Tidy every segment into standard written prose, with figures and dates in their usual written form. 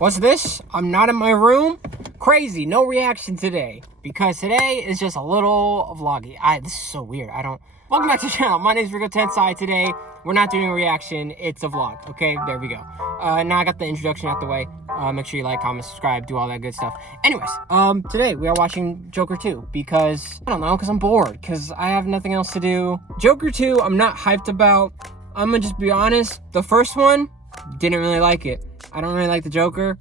What's this? I'm not in my room. Crazy. No reaction today. Because today is just a little vloggy. This is so weird. Welcome back to the channel. My name is Rico Tensai. Today, we're not doing a reaction. It's a vlog. Okay, there we go. Now I got the introduction out the way. Make sure you like, comment, subscribe, do all that good stuff. Anyways, today we are watching Joker 2 because, I don't know, because I'm bored. Because I have nothing else to do. Joker 2, I'm not hyped about. I'm gonna just be honest. The first one, didn't really like it. I don't really like the Joker.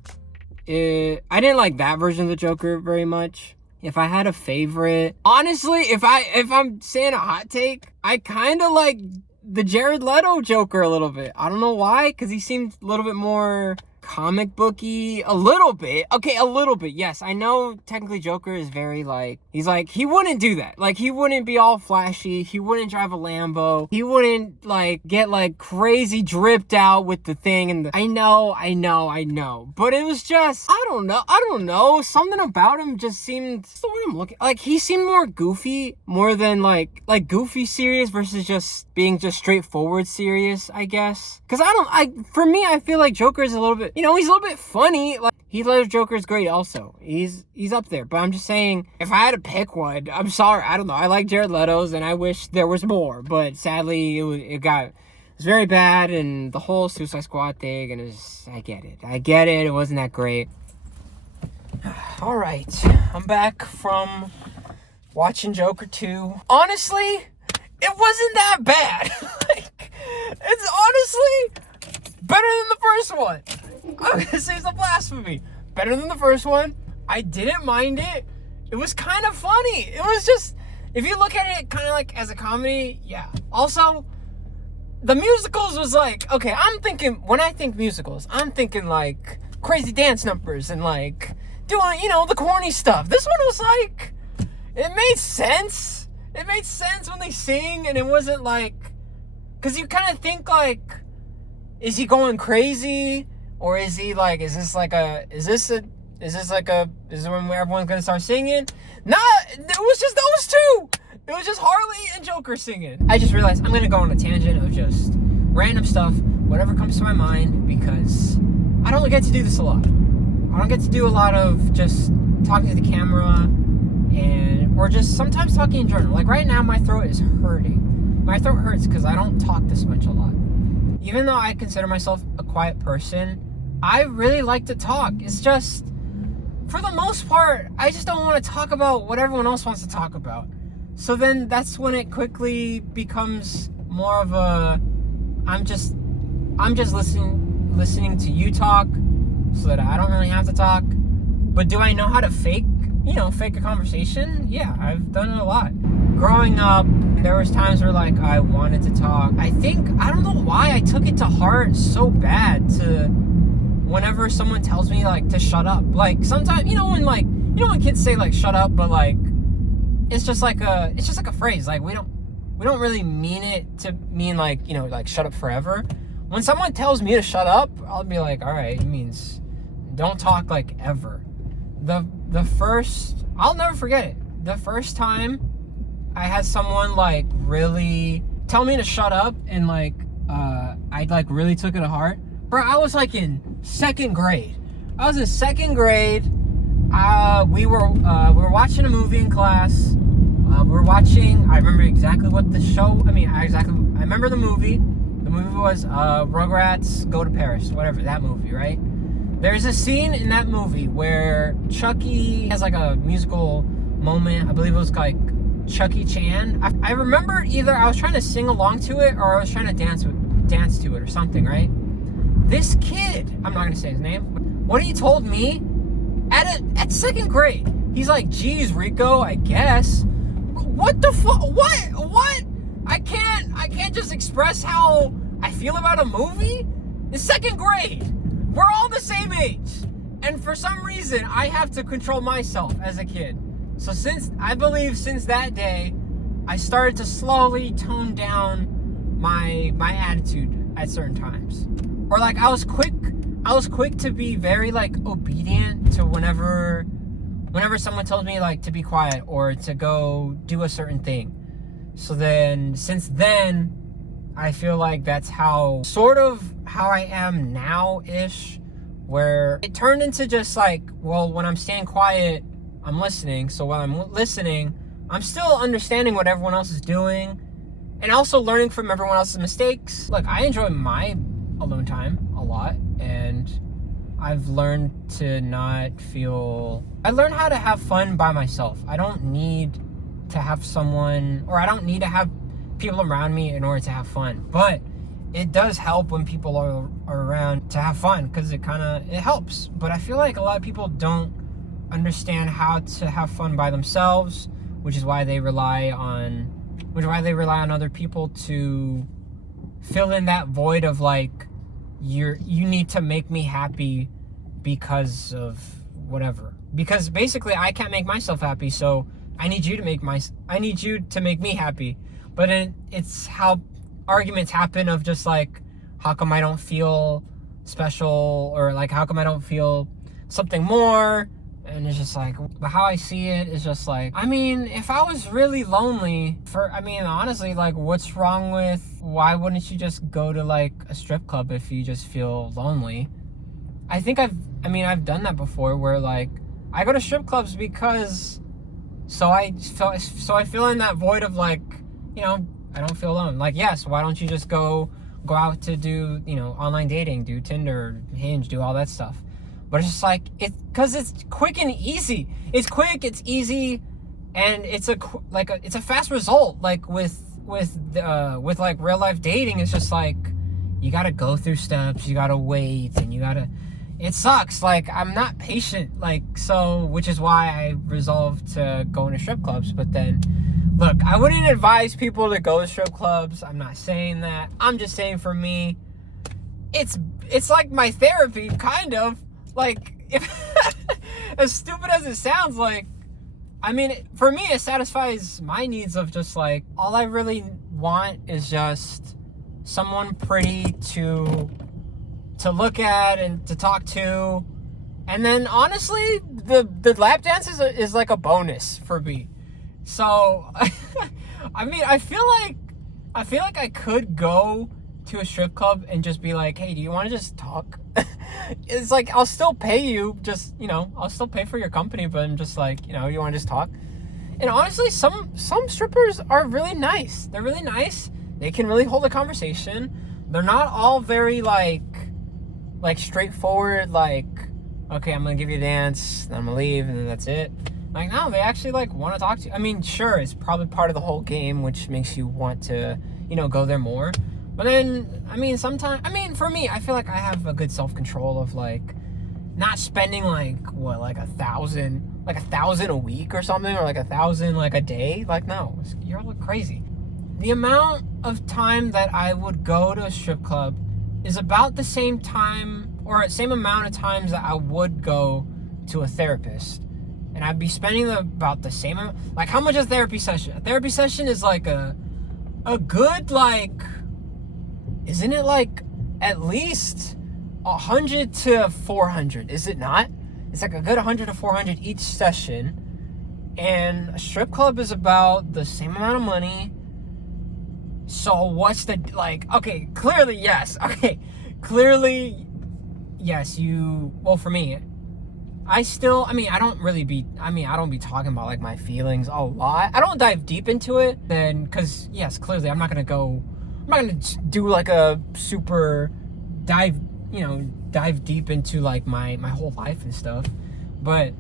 I didn't like that version of the Joker very much. If I had a favorite, honestly, if I'm saying a hot take, I kind of like the Jared Leto Joker a little bit. I don't know why, because he seemed a little bit more comic booky, a little bit. Okay, a little bit. Yes, I know technically Joker is very he wouldn't do that. Like, he wouldn't be all flashy. He wouldn't drive a Lambo. He wouldn't get crazy dripped out with the thing. And I know. But it was just, I don't know. Something about him just seemed, what's the word I'm looking, he seemed more goofy, more than like goofy serious versus just being just straightforward serious, I guess. Cause for me, I feel like Joker is a little bit, he's a little bit funny. Like, Heath Ledger's Joker is great also. He's up there. But I'm just saying, if I had to pick one, I'm sorry, I don't know. I like Jared Leto's and I wish there was more. But sadly, it was very bad. And the whole Suicide Squad thing, and I get it. It wasn't that great. All right. I'm back from watching Joker 2. Honestly, it wasn't that bad. It's honestly better than the first one. I'm gonna say it's a blasphemy. Better than the first one. I didn't mind it. It was kind of funny. It was just, if you look at it kind of as a comedy, yeah. Also, the musicals was okay, I'm thinking, when I think musicals, I'm thinking crazy dance numbers and doing, the corny stuff. This one was it made sense. It made sense when they sing, and it wasn't because you kind of think is he going crazy? Or is he is this when everyone's gonna start singing? Nah, it was just those two. It was just Harley and Joker singing. I just realized I'm gonna go on a tangent of just random stuff, whatever comes to my mind, because I don't get to do this a lot. I don't get to do a lot of just talking to the camera or just sometimes talking in general. Right now, my throat is hurting. My throat hurts because I don't talk this much a lot. Even though I consider myself a quiet person, I really like to talk. It's just, for the most part, I just don't want to talk about what everyone else wants to talk about. So then that's when it quickly becomes more of a, I'm just listening to you talk so that I don't really have to talk. But do I know how to fake a conversation? Yeah, I've done it a lot. Growing up, there was times where I wanted to talk. I don't know why I took it to heart so bad to whenever someone tells me to shut up. Sometimes, when kids say shut up, but it's just a phrase. We don't really mean it to mean shut up forever. When someone tells me to shut up, I'll be all right, it means don't talk ever. The first, I'll never forget it. The first time I had someone really tell me to shut up, and I really took it to heart. Bro, I was in second grade. I was in second grade. We were watching a movie in class. I remember exactly what the show. I remember the movie. The movie was Rugrats Go to Paris, whatever, that movie, right? There's a scene in that movie where Chucky has a musical moment. I believe it was Chucky Chan. I remember either I was trying to sing along to it or I was trying to dance to it or something, right? This kid, I'm not gonna say his name, but what he told me at second grade, he's geez, Rico, I guess. What the fuck? What? I can't just express how I feel about a movie? In second grade. We're all the same age. And for some reason, I have to control myself as a kid. So since that day, I started to slowly tone down my attitude at certain times. Or I was quick to be very obedient to whenever someone tells me to be quiet or to go do a certain thing. So then, since then, I feel that's sort of how I am now-ish where it turned into just like, well, when I'm staying quiet, I'm listening. So while I'm listening, I'm still understanding what everyone else is doing and also learning from everyone else's mistakes. Look, I enjoy my alone time a lot, and I've learned to not feel... I learned how to have fun by myself. I don't need to have someone, or I don't need to have people around me in order to have fun. But it does help when people are around to have fun, because it helps. But I feel like a lot of people don't understand how to have fun by themselves, which is why they rely on other people to fill in that void of like, you need to make me happy because of whatever. Because basically I can't make myself happy, so I need you to make me happy. But then it's how arguments happen of just like, how come I don't feel special, or like, how come I don't feel something more? And it's just like, how I see it is just like, I mean, if I was really lonely, honestly, like, what's wrong with, why wouldn't you just go to like a strip club if you just feel lonely? I think I've done that before, where like, I go to strip clubs because, so I feel in that void of like, I don't feel alone. Like, yes, why don't you just go out to do, online dating, do Tinder, Hinge, do all that stuff? But it's just like, because it's quick and easy. It's quick, it's easy, and it's a fast result. Like with like real life dating, it's just like, you gotta go through steps, you gotta wait, and it sucks. Like, I'm not patient, like, so, which is why I resolved to go into strip clubs. But then, look, I wouldn't advise people to go to strip clubs. I'm not saying that. I'm just saying, for me, it's like my therapy, kind of. Like, if as stupid as it sounds, like, for me, it satisfies my needs of just like, all I really want is just someone pretty to look at and to talk to. And then honestly, the lap dances is like a bonus for me. So I feel like I could go to a strip club and just be like, hey, do you want to just talk? It's like, I'll still pay you, just, I'll still pay for your company, but I'm just like, you want to just talk? And honestly, some strippers are really nice. They're really nice. They can really hold a conversation. They're not all very like straightforward, like, okay, I'm gonna give you a dance, then I'm gonna leave, and then that's it. Like, no, they actually like want to talk to you. Sure, it's probably part of the whole game, which makes you want to, go there more. But then, sometimes, for me, I feel like I have a good self-control of like, not spending like, what, like $1,000 a week or something, or like 1,000 like a day. Like, no, you're like crazy. The amount of time that I would go to a strip club is about the same time, or same amount of times that I would go to a therapist. And I'd be spending about the same amount. Like, how much is a therapy session? A therapy session is like a good, like, isn't it like at least 100 to 400? Is it not? It's like a good 100 to 400 each session. And a strip club is about the same amount of money. So what's the, like, okay, clearly, yes. Okay, clearly, yes, well, for me, I don't be talking about like my feelings a lot. I don't dive deep into it then, because yes, clearly I'm not gonna do like a super dive deep into like my whole life and stuff. But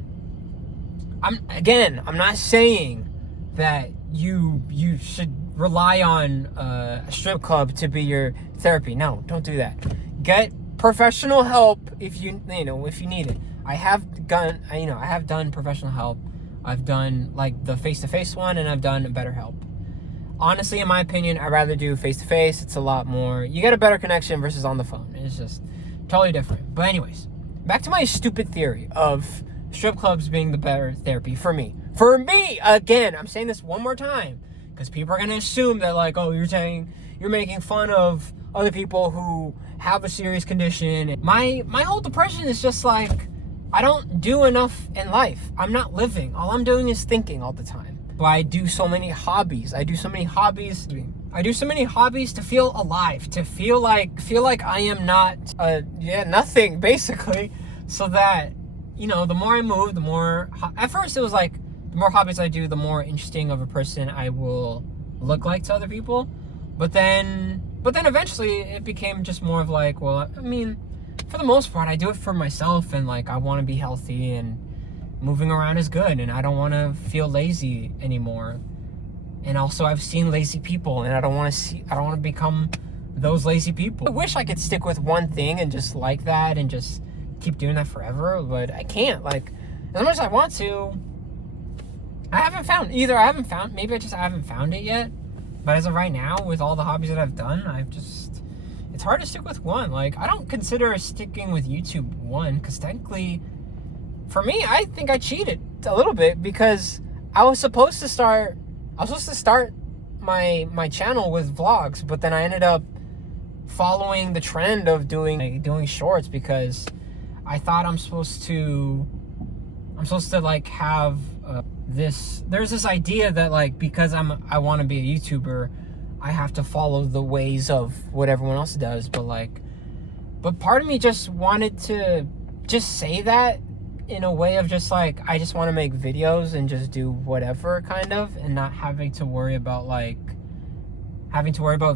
I'm not saying that you should rely on a strip club to be your therapy. No, don't do that. Get professional help if you need it. I have done professional help. I've done like the face-to-face one, and I've done BetterHelp. Honestly, in my opinion, I'd rather do face-to-face. It's a lot more, you get a better connection versus on the phone. It's just totally different. But anyways, back to my stupid theory of strip clubs being the better therapy for me. For me, again, I'm saying this one more time, because people are going to assume that like, oh, you're making fun of other people who have a serious condition. My whole depression is just like, I don't do enough in life. I'm not living. All I'm doing is thinking all the time. But I do so many hobbies. I do so many hobbies to feel alive, to feel like I am not, nothing, basically. so that, you know, the more I move, the more, at first it was like, the more hobbies I do, the more interesting of a person I will look like to other people. But then eventually it became just more of like, well, I mean, for the most part, I do it for myself, and like, I want to be healthy, and moving around is good, and I don't want to feel lazy anymore. And also, I've seen lazy people, and I don't want to become those lazy people. I wish I could stick with one thing and just like that and just keep doing that forever, but I can't. Like, as much as I want to, I haven't found maybe I just haven't found it yet. But as of right now, with all the hobbies that I've done, it's hard to stick with one. Like, I don't consider sticking with YouTube one, because technically, for me, I think I cheated a little bit, because I was supposed to start my channel with vlogs, but then I ended up following the trend of doing shorts, because I thought I'm supposed to like have there's this idea that, like, because I want to be a YouTuber, I have to follow the ways of what everyone else does. But part of me just wanted to just say that in a way of just like, I just want to make videos and just do whatever, kind of, and not having to worry about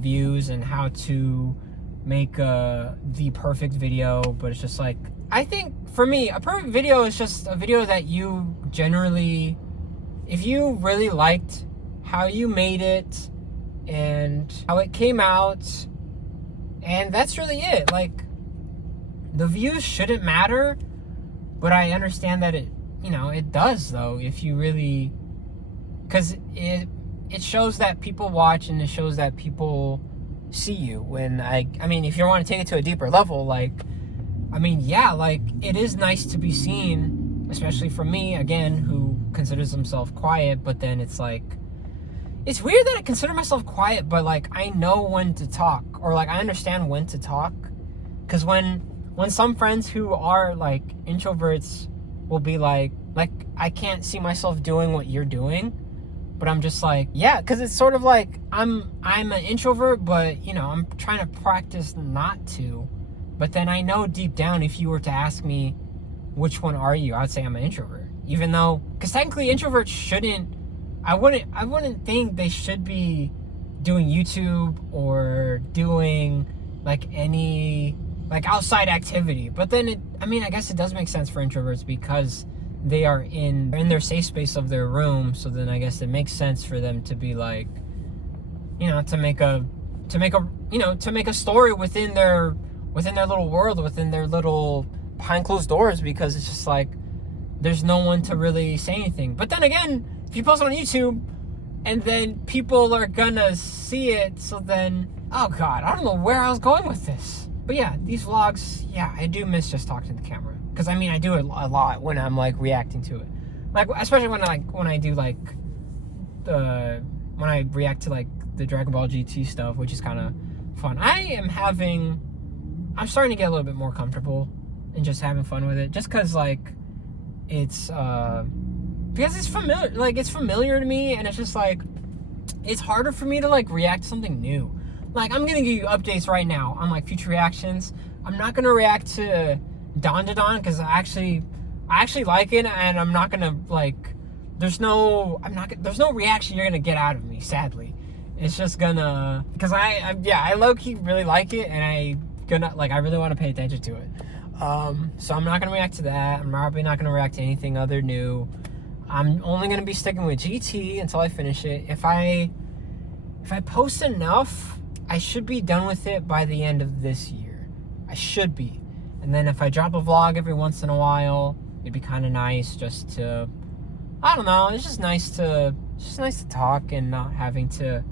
views and how to make the perfect video. But it's just like, I think for me, a perfect video is just a video that you generally, if you really liked how you made it and how it came out, and that's really it. Like, the views shouldn't matter, but I understand that it does, though, if you really, because it shows that people watch, and it shows that people see you. When I mean, if you want to take it to a deeper level, like, I mean, yeah, like, it is nice to be seen, especially for me, again, who considers himself quiet. But then it's like, it's weird that I consider myself quiet, but like, I know when to talk, or like, I understand when to talk. Because when some friends who are like introverts will be like, I can't see myself doing what you're doing, but I'm just like, yeah, because it's sort of like, I'm an introvert, but I'm trying to practice not to. But then I know deep down, if you were to ask me, which one are you, I would say I'm an introvert. Even though, because technically introverts shouldn't, I wouldn't think they should be doing YouTube or doing like any like outside activity. But then I guess it does make sense for introverts, because they are in their safe space of their room. So then I guess it makes sense for them to be like, to make a story within their little world, within their little behind closed doors, because it's just like, there's no one to really say anything. But then again, if you post on YouTube, and then people are gonna see it, so then, oh god, I don't know where I was going with this. But yeah, these vlogs, yeah, I do miss just talking to the camera. Because I mean, I do it a lot when I'm like reacting to it. Like, especially when I do like when I react to like the Dragon Ball GT stuff, which is kind of fun. I'm starting to get a little bit more comfortable and just having fun with it, just because like it's because it's familiar, like it's familiar to me, and it's just like, it's harder for me to like react to something new. Like, I'm gonna give you updates right now on like future reactions. I'm not gonna react to Don because I actually like it, and I'm not gonna like, there's no reaction you're gonna get out of me, sadly. It's just gonna, because I low-key really like it, and I really want to pay attention to it. So I'm not gonna react to that. I'm probably not gonna react to anything other new. I'm only gonna be sticking with GT until I finish it. If I post enough, I should be done with it by the end of this year. I should be. And then if I drop a vlog every once in a while, it'd be kind of nice just to, I don't know, it's just nice to talk and not having to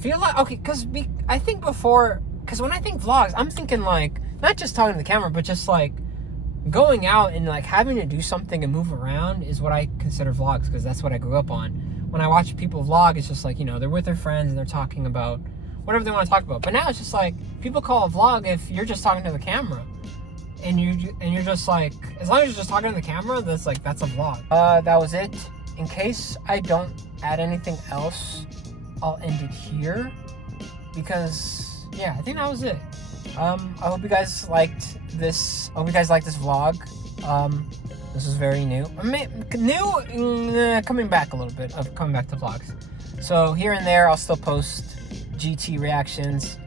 feel like, okay, because I think before, because when I think vlogs, I'm thinking like, not just talking to the camera, but just like going out and like having to do something and move around is what I consider vlogs, because that's what I grew up on. When I watch people vlog, it's just like, they're with their friends and they're talking about whatever they want to talk about. But now it's just like, people call a vlog if you're just talking to the camera, and you're just like, as long as you're just talking to the camera, that's a vlog. That was it. In case I don't add anything else, I'll end it here, because yeah, I think that was it. I hope you guys liked this. I hope you guys liked this vlog. This is very new. Coming back a little bit of coming back to vlogs. So here and there, I'll still post GT reactions.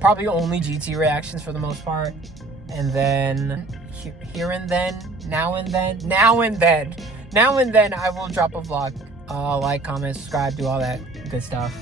Probably only GT reactions for the most part. And then now and then, I will drop a vlog. Like, comment, subscribe, do all that good stuff.